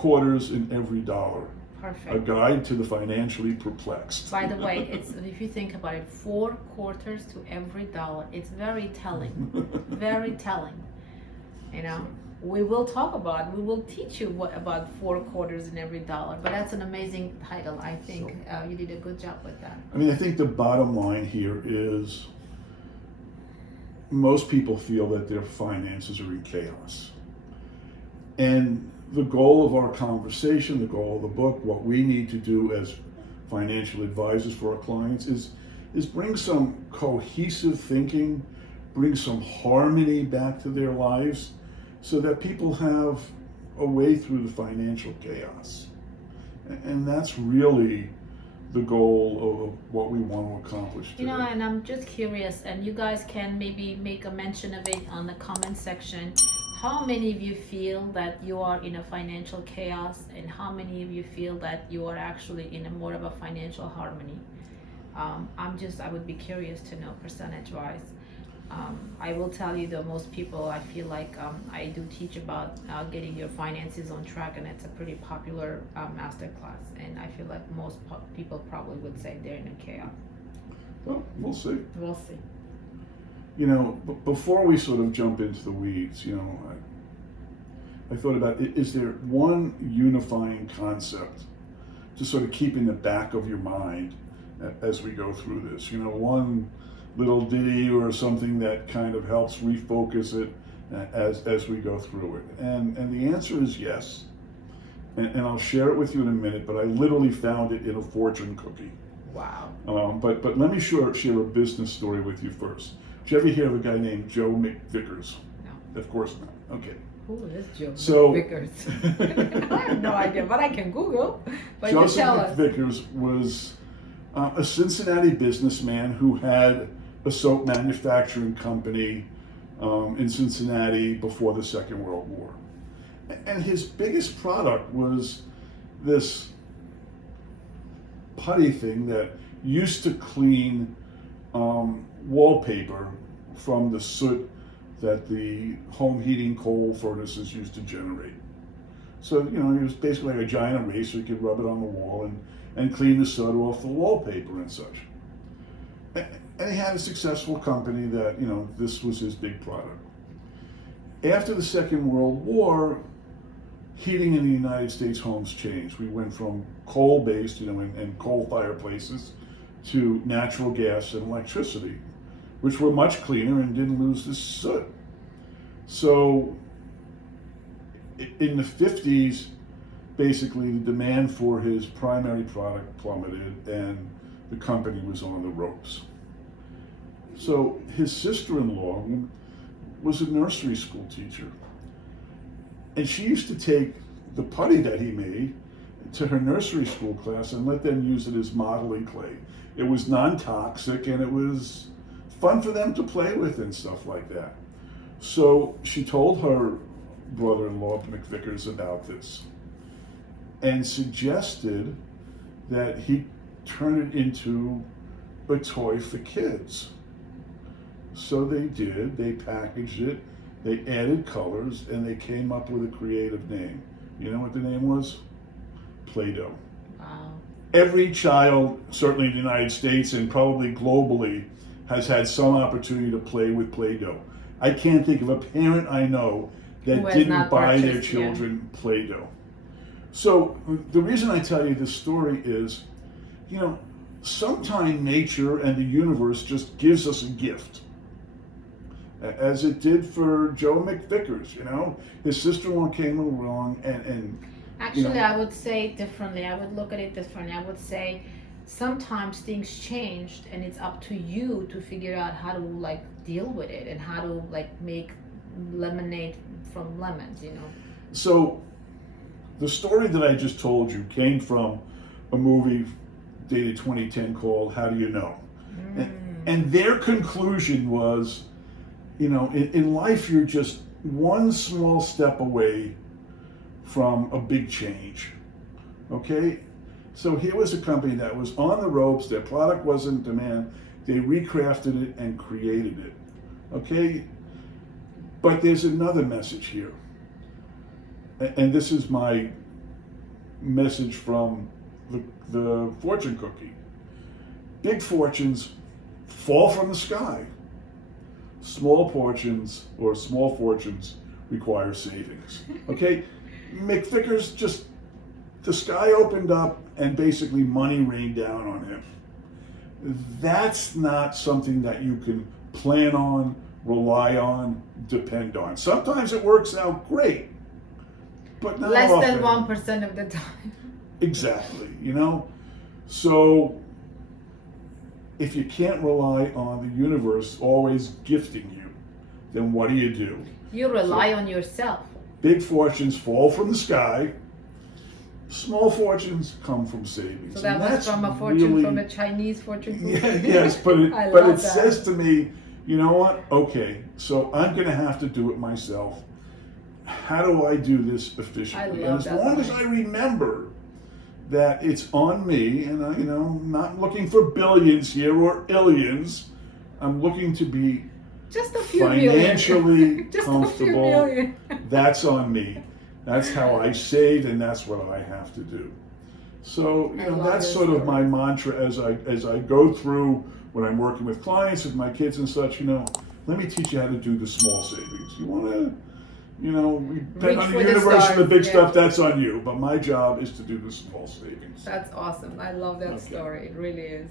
quarters in every dollar. Perfect. A guide to the financially perplexed. By the way, it's if you think about it, 4 quarters to every dollar. It's very telling. Very telling. You know, we will talk about, we will teach you what about 4 quarters in every dollar. But that's an amazing title. I think you did a good job with that. I mean, I think the bottom line here is most people feel that their finances are in chaos. And the goal of our conversation, the goal of the book, what we need to do as financial advisors for our clients is bring some cohesive thinking, bring some harmony back to their lives so that people have a way through the financial chaos. And that's really the goal of what we want to accomplish today. You know, and I'm just curious, and you guys can maybe make a mention of it on the comment section. How many of you feel that you are in a financial chaos, and how many of you feel that you are actually in a more of a financial harmony? I would be curious to know percentage-wise. I will tell you though, most people, I feel like I do teach about getting your finances on track, and it's a pretty popular masterclass, and I feel like most people probably would say they're in a chaos. Well, we'll see. We'll see. You know, before we sort of jump into the weeds, you know, I thought about, is there one unifying concept to sort of keep in the back of your mind as we go through this? You know, one little ditty or something that kind of helps refocus it as we go through it. And the answer is yes. And I'll share it with you in a minute, but I literally found it in a fortune cookie. Wow. But let me share a business story with you first. Did you ever hear of a guy named Joe McVickers? No. Of course not. Okay. Who is Joe So- Vickers? I have no idea, but I can Google. But Joseph you tell us. McVickers was a Cincinnati businessman who had a soap manufacturing company in Cincinnati before the Second World War. And his biggest product was this putty thing that used to clean wallpaper from the soot that the home heating coal furnaces used to generate. So, you know, it was basically like a giant eraser. You could rub it on the wall and clean the soot off the wallpaper and such. And he had a successful company that, you know, this was his big product. After the Second World War, heating in the United States homes changed. We went from coal-based, you know, and coal fireplaces to natural gas and electricity, which were much cleaner and didn't lose the soot. So in the 50s, basically the demand for his primary product plummeted and the company was on the ropes. So his sister-in-law was a nursery school teacher, and she used to take the putty that he made to her nursery school class and let them use it as modeling clay. It was non-toxic and it was fun for them to play with and stuff like that. So she told her brother-in-law McVickers about this and suggested that he turn it into a toy for kids. So they did. They packaged it, they added colors, and they came up with a creative name. You know what the name was? Play-Doh. Wow. Every child, certainly in the United States and probably globally, has had some opportunity to play with Play-Doh. I can't think of a parent I know that Who has didn't not buy their purchased, children Play-Doh. So the reason I tell you this story is, you know, sometime nature and the universe just gives us a gift. As it did for Joe McVickers, you know. His sister-in-law came along and Actually, you know, I would say it differently. I would look at it differently. I would say sometimes things changed, and it's up to you to figure out how to like deal with it and how to like make lemonade from lemons, you know. So the story that I just told you came from a movie dated 2010 called How Do You Know? And their conclusion was, you know, in life you're just one small step away from a big change, okay? So here was a company that was on the ropes, their product wasn't in demand, they recrafted it and created it, okay? But there's another message here, and this is my message from the fortune cookie. Big fortunes fall from the sky. Small fortunes require savings. Okay? McVickers just, the sky opened up and basically money rained down on him. That's not something that you can plan on, rely on, depend on. Sometimes it works out great, but not Less often. than 1% of the time. Exactly, you know? So if you can't rely on the universe always gifting you, then what do? You rely on yourself. Big fortunes fall from the sky. Small fortunes come from savings. So that And was that's from a fortune, really, from a Chinese fortune cookie. yeah, yes, but it, I but love it that. says to me, you know what? Okay, so I'm going to have to do it myself. How do I do this efficiently? I love And as that long as line. I remember that it's on me, and I, not looking for billions here or illions, I'm looking to be Just a few financially million. Just comfortable. a few million. That's on me. That's how I save, and that's what I have to do. So I love that's this sort of story. my mantra as I go through when I'm working with clients, with my kids and such. Let me teach you how to do the small savings. You want to, depend Reach on for the the universe and the stars, big yeah. stuff. That's on you. But my job is to do the small savings. That's awesome. I love that Okay. story. It really is.